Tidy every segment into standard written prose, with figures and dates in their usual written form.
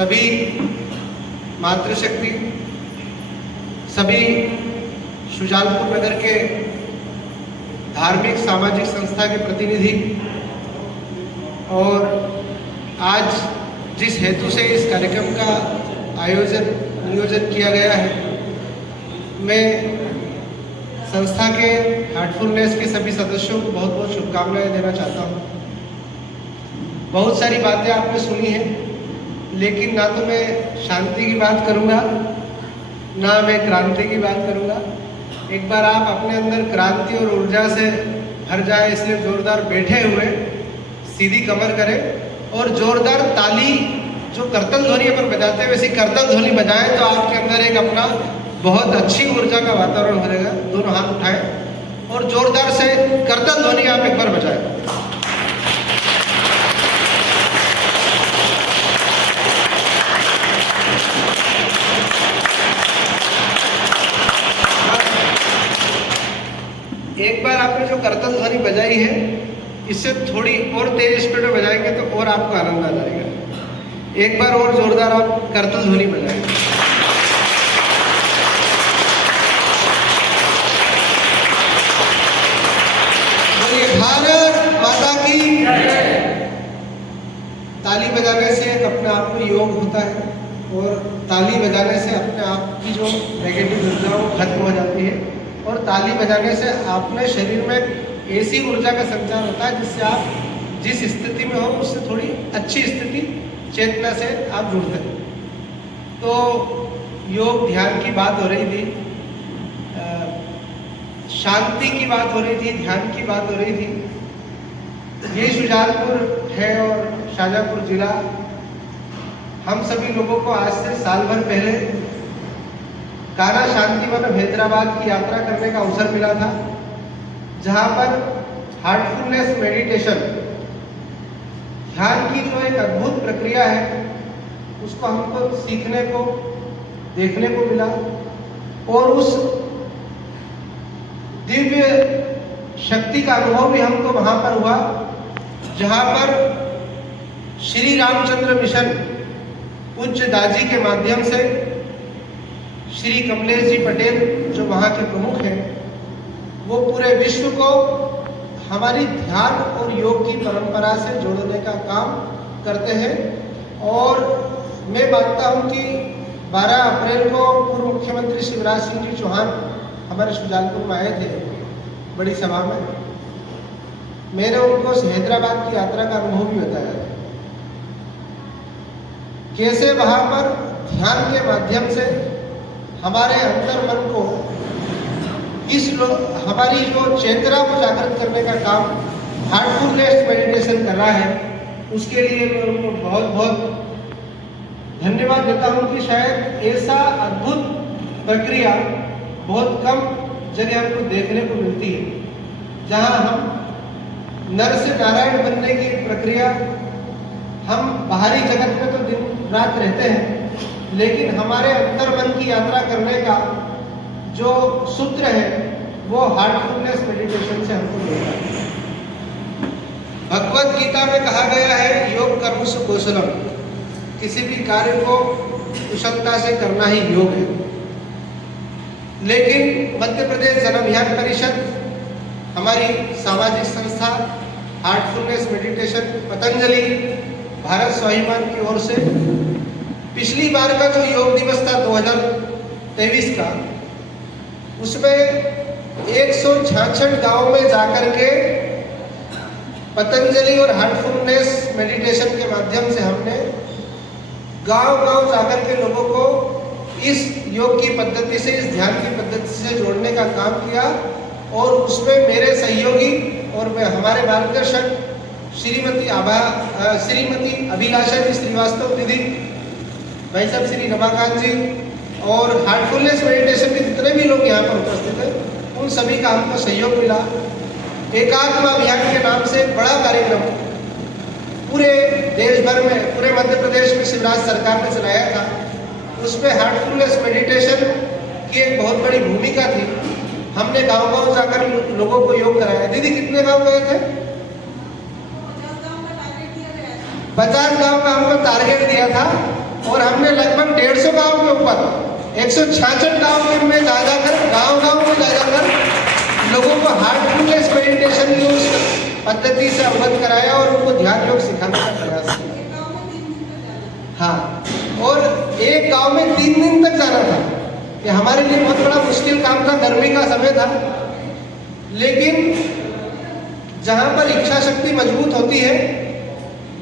सभी मातृशक्ति, सभी शुजालपुर नगर के धार्मिक सामाजिक संस्था के प्रतिनिधि और आज जिस हेतु से इस कार्यक्रम का नियोजन किया गया है, मैं संस्था के हार्टफुलनेस के सभी सदस्यों को बहुत बहुत शुभकामनाएं देना चाहता हूँ। बहुत सारी बातें आपने सुनी हैं, लेकिन ना तो मैं शांति की बात करूँगा, ना मैं क्रांति की बात करूँगा। एक बार आप अपने अंदर क्रांति और ऊर्जा से भर जाए, इसलिए जोरदार बैठे हुए सीधी कमर करें और जोरदार ताली जो करतल ध्वनि पर बजाते हैं वैसी करतल ध्वनि बजाएं, तो आपके अंदर एक अपना बहुत अच्छी ऊर्जा का वातावरण हो जाएगा। दोनों हाथ उठाएं और जोरदार से करतल ध्वनि आप एक बार बजाएं। एक बार आपने जो करतल ध्वनि बजाई है, इससे थोड़ी और तेज स्पीड में बजाएंगे तो और आपको आनंद आ जाएगा। एक बार और जोरदार आप करतल ध्वनि बजाएंगे। भारत माता की ताली बजाने से एक अपने आप में योग होता है और ताली बजाने से अपने आप की जो नेगेटिव ऊर्जा वो खत्म हो जाती है और ताली बजाने से अपने शरीर में ऐसी ऊर्जा का संचार होता है जिससे आप जिस स्थिति में हो उससे थोड़ी अच्छी स्थिति चेतना से आप जुड़ते हैं। तो योग ध्यान की बात हो रही थी, शांति की बात हो रही थी, ध्यान की बात हो रही थी। ये शुजालपुर है और शाहजहाँपुर जिला, हम सभी लोगों को आज से साल भर पहले कान्हा शांतिवन हैदराबाद की यात्रा करने का अवसर मिला था, जहाँ पर हार्टफुलनेस मेडिटेशन, ध्यान की जो एक अद्भुत प्रक्रिया है उसको हमको सीखने को, देखने को मिला और उस दिव्य शक्ति का अनुभव भी हमको वहाँ पर हुआ, जहाँ पर श्री रामचंद्र मिशन पूज्य दाजी के माध्यम से श्री कमलेश जी पटेल जो वहाँ के प्रमुख हैं, वो पूरे विश्व को हमारी ध्यान और योग की परंपरा से जोड़ने का काम करते हैं। और मैं मानता हूँ कि 12 अप्रैल को पूर्व मुख्यमंत्री शिवराज सिंह जी चौहान हमारे शुजालपुर में आए थे बड़ी सभा में। मैंने उनको हैदराबाद की यात्रा का अनुभव भी बताया था, कैसे वहाँ पर ध्यान के माध्यम से हमारे अंतर मन को हमारी जो चेतना को जागृत करने का काम हार्टफुलनेस मेडिटेशन कर रहा है, उसके लिए मैं उनको बहुत बहुत धन्यवाद देता हूँ कि शायद ऐसा अद्भुत प्रक्रिया बहुत कम जगह हमको देखने को मिलती है, जहाँ हम नर से नारायण बनने की प्रक्रिया, हम बाहरी जगत में तो दिन रात रहते हैं, लेकिन हमारे अंतर मन की यात्रा करने का जो सूत्र है वो हार्टफुलनेस मेडिटेशन से हमको मिलता है। भगवत गीता में कहा गया है, योग कर्मसु कौशलम, किसी भी कार्य को कुशलता से करना ही योग है। लेकिन मध्य प्रदेश जन अभियान परिषद, हमारी सामाजिक संस्था हार्टफुलनेस मेडिटेशन पतंजलि भारत स्वाभिमान की ओर से पिछली बार का जो योग दिवस था 2023 का, उसमें 166 गांव में जाकर के पतंजलि और हार्टफुलनेस मेडिटेशन के माध्यम से हमने गांव-गांव जाकर के लोगों को इस योग की पद्धति से, इस ध्यान की पद्धति से जोड़ने का काम किया। और उसमें मेरे सहयोगी और हमारे मार्गदर्शक श्रीमती अभिलाषा जी श्रीवास्तव दीदी, भाई साहब श्री रमाकांत जी और हार्टफुलनेस मेडिटेशन के जितने भी लोग यहाँ पर उपस्थित हैं, उन सभी का हमको सहयोग मिला। एकात्म अभियान के नाम से एक बड़ा कार्यक्रम पूरे देश भर में, पूरे मध्य प्रदेश में शिवराज सरकार ने चलाया था। उसमें हार्टफुलनेस मेडिटेशन की एक बहुत बड़ी भूमिका थी। हमने गांव-गांव जाकर लोगों को योग कराया। दीदी कितने गांव गए थे? 50 गांव का हमको टारगेट दिया था और हमने लगभग 150 गांव के ऊपर 166 गांव में जा जाकर गांव में जा जाकर लोगों को हार्टफुलनेस मेडिटेशन की उस पद्धति से अवगत कराया और उनको ध्यान योग सिखाने का प्रयास किया। हाँ, और एक गांव में 3 दिन तक जाना था। ये हमारे लिए बहुत बड़ा मुश्किल काम था, गर्मी का समय था, लेकिन जहाँ पर इच्छा शक्ति मजबूत होती है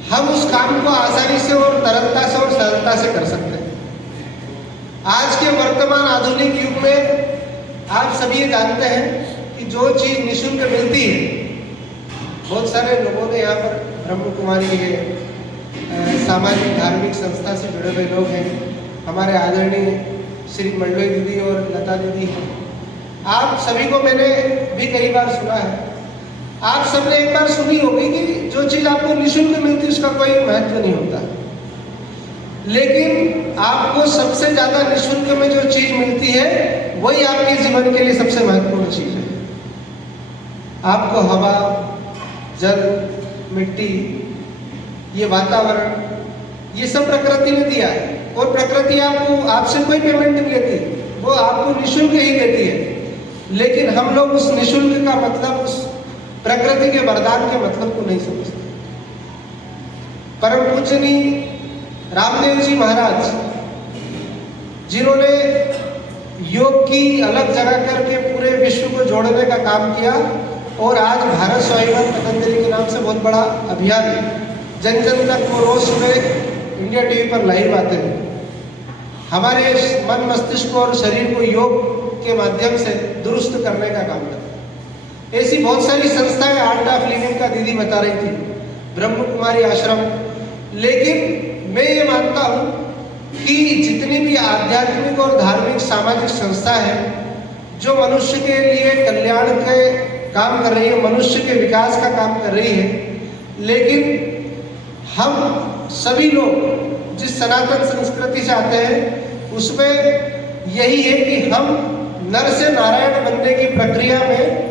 हम उस काम को आसानी से और तरलता से और सरलता से कर सकते हैं। आज के वर्तमान आधुनिक युग में आप सभी ये जानते हैं कि जो चीज़ निःशुल्क मिलती है, बहुत सारे लोगों ने यहाँ पर ब्रह्म कुमारी है, सामाजिक धार्मिक संस्था से जुड़े हुए लोग हैं, हमारे आदरणीय श्री मंडलोई दीदी और लता दीदी हैं। आप सभी को मैंने भी कई बार सुना है, आप सबने एक बार सुनी होगी कि जो चीज़ आपको निःशुल्क मिलती है उसका कोई महत्व नहीं होता, लेकिन आपको सबसे ज़्यादा निःशुल्क में जो चीज़ मिलती है वही आपके जीवन के लिए सबसे महत्वपूर्ण चीज़ है। आपको हवा, जल, मिट्टी, ये वातावरण, ये सब प्रकृति ने दिया है और प्रकृति आपसे कोई पेमेंट नहीं लेती, वो आपको निःशुल्क ही देती है। लेकिन हम लोग उस निःशुल्क का मतलब, उस प्रकृति के वरदान के मतलब को नहीं समझते। परम पूजनीय रामदेव जी महाराज, जिन्होंने योग की अलग जगह करके पूरे विश्व को जोड़ने का काम किया और आज भारत स्वाभिमान पतंजलि के नाम से बहुत बड़ा अभियान जन जन तक वो रोज सुबह इंडिया टीवी पर लाइव आते हैं, हमारे मन मस्तिष्क और शरीर को योग के माध्यम से दुरुस्त करने का काम करते हैं। ऐसी बहुत सारी संस्थाएं आर्ट ऑफ लिविंग का दीदी बता रही थी, ब्रह्म कुमारी आश्रम। लेकिन मैं ये मानता हूँ कि जितनी भी आध्यात्मिक और धार्मिक सामाजिक संस्था है जो मनुष्य के लिए कल्याण के काम कर रही है, मनुष्य के विकास का काम कर रही है, लेकिन हम सभी लोग जिस सनातन संस्कृति से आते हैं उसमें यही है कि हम नर से नारायण बनने की प्रक्रिया में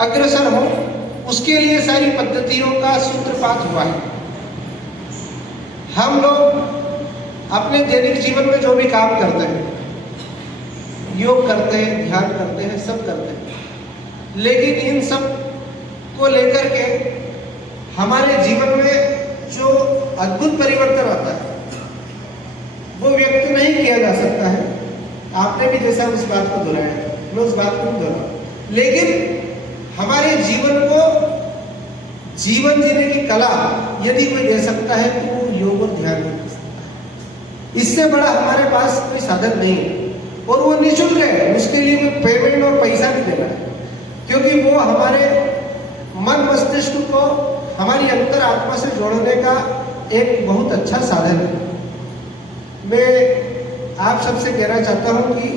अग्रसर हो, उसके लिए सारी पद्धतियों का सूत्रपात हुआ है। हम लोग अपने दैनिक जीवन में जो भी काम करते हैं, योग करते हैं, ध्यान करते हैं, सब करते हैं, लेकिन इन सब को लेकर के हमारे जीवन में जो अद्भुत परिवर्तन आता है वो व्यक्त नहीं किया जा सकता है। आपने भी जैसा उस बात को दोहराया, मैं उस बात को दोहराऊं, लेकिन हमारे जीवन को जीवन जीने की कला यदि कोई दे सकता है तो वो योग और ध्यान दे सकता है। इससे बड़ा हमारे पास कोई साधन नहीं है और वो निःशुल्क है, उसके लिए कोई पेमेंट और पैसा नहीं देना है, क्योंकि वो हमारे मन मस्तिष्क को हमारी अंतर आत्मा से जोड़ने का एक बहुत अच्छा साधन है। मैं आप सबसे कहना चाहता हूँ कि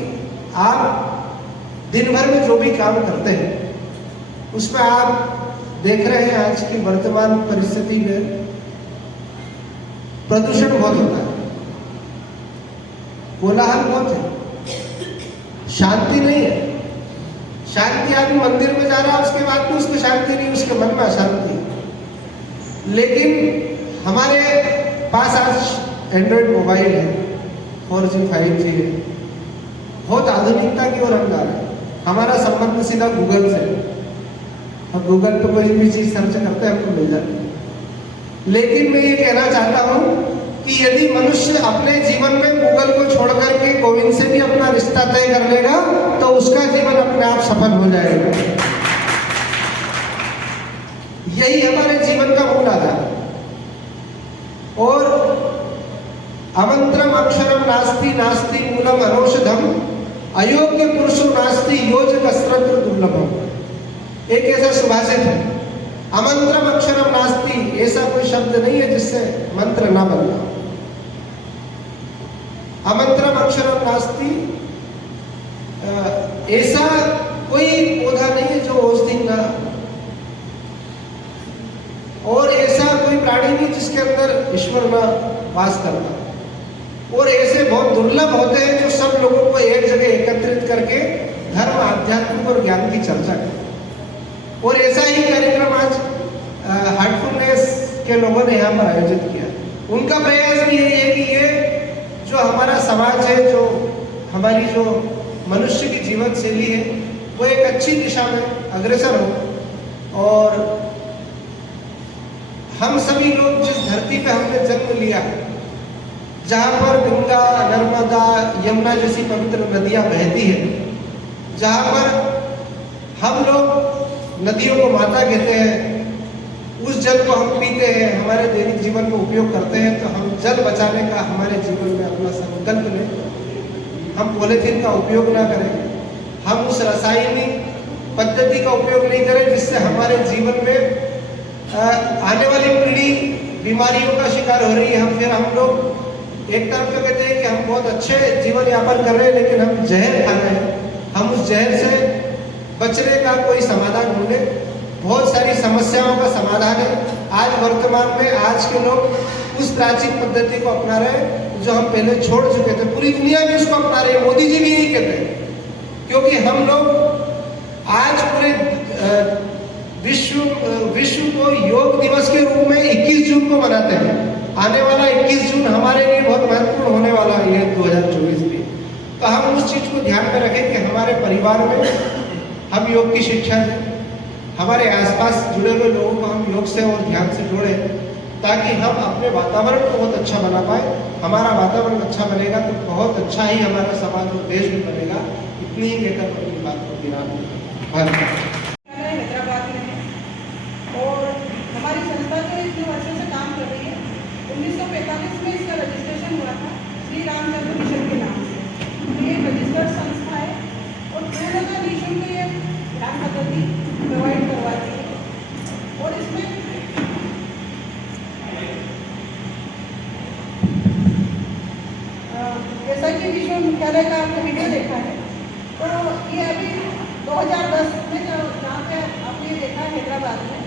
आप दिन भर में जो भी काम करते हैं उसमें आप देख रहे हैं आज की वर्तमान परिस्थिति में प्रदूषण बहुत होता है, कोलाहल बहुत है, शांति नहीं है। शांति आदमी मंदिर में जा रहा है, उसके बाद भी उसको शांति नहीं, उसके मन में अशांति है। लेकिन हमारे पास आज एंड्रॉयड मोबाइल है, 4G 5G है, बहुत आधुनिकता की ओर हम जा रहे हैं। हमारा संबंध सीधा गूगल से, अब गूगल पे कोई भी चीज़ सर्च करते हैं हमको मिल जाती है। लेकिन मैं ये कहना चाहता हूँ कि यदि मनुष्य अपने जीवन में गूगल को छोड़ करके गोविंद से भी अपना रिश्ता तय कर लेगा तो उसका जीवन अपने आप सफल हो जाएगा। यही हमारे जीवन का मूल आधार है। और अमंत्रम अक्षरम नास्ति नास्ति मूलम अनौषधम अयोग्य पुरुषो नास्ति योज कसरत दुर्लभम। एक ऐसा सुभाषित है, अमंत्रम अक्षरम नास्ति, ऐसा कोई शब्द नहीं है जिससे मंत्र ना बनना। अमंत्रम अक्षरम नास्ति, ऐसा कोई पौधा नहीं है जो औषधि ना, और ऐसा कोई प्राणी नहीं जिसके अंदर ईश्वर ना वास करता। और ऐसे बहुत दुर्लभ होते हैं जो सब लोगों को एक जगह एकत्रित करके धर्म, आध्यात्मिक और ज्ञान की चर्चा करते। और ऐसा ही कार्यक्रम आज हार्टफुलनेस के लोगों ने यहाँ पर आयोजित किया। उनका प्रयास भी यही है कि ये जो हमारा समाज है, जो हमारी जो मनुष्य की जीवन शैली है, वो एक अच्छी दिशा में अग्रसर हो। और हम सभी लोग जिस धरती पे हमने जन्म लिया, जहाँ पर गंगा, नर्मदा, यमुना जैसी पवित्र नदियाँ बहती है, जहाँ पर हम लोग नदियों को माता कहते हैं, उस जल को हम पीते हैं, हमारे दैनिक जीवन में उपयोग करते हैं, तो हम जल बचाने का हमारे जीवन में अपना संकल्प लें। हम पॉलीथीन का उपयोग ना करें, हम उस रासायनिक पद्धति का उपयोग नहीं करें जिससे हमारे जीवन में आने वाली पीढ़ी बीमारियों का शिकार हो रही है। हम लोग एक तरफ तो कहते हैं कि हम बहुत अच्छे जीवन यापन कर रहे हैं, लेकिन हम जहर खा रहे हैं। हम उस जहर से बचने का कोई समाधान ढूंढे। बहुत सारी समस्याओं का समाधान है। आज वर्तमान में आज के लोग उस प्राचीन पद्धति को अपना रहे हैं जो हम पहले छोड़ चुके थे। पूरी दुनिया भी उसको अपना रही है, मोदी जी भी यही कहते हैं, क्योंकि हम लोग आज पूरे विश्व को योग दिवस के रूप में 21 जून को मनाते हैं। आने वाला 21 जून हमारे लिए बहुत महत्वपूर्ण होने वाला है 2024 में। तो हम उस चीज़ को ध्यान में रखें कि हमारे परिवार में हम योग की शिक्षा दें, हमारे आसपास जुड़े हुए लोगों को हम योग से और ध्यान से जोड़ें, ताकि हम अपने वातावरण को बहुत अच्छा बना पाए। हमारा वातावरण अच्छा बनेगा तो बहुत अच्छा ही हमारा समाज और देश भी बनेगा। इतनी ही कहकर अपनी बात को विराम दें। हैदराबाद में है और हमारी संस्था जो इतने वर्षों से काम कर रही है। 1945 में इसका रजिस्ट्रेशन हुआ था श्री रामचंद्र मिशन के नाम से। तो ये रजिस्टर्ड संस्था है और पूर्णतः निःशुल्क ये ध्यान पद्धति प्रोवाइड करवाती है। और इसमें जैसा कि विश्व मुख्यालय का आपने वीडियो देखा है, तो ये अभी 2010 में जहाँ पे आपने देखा हैदराबाद में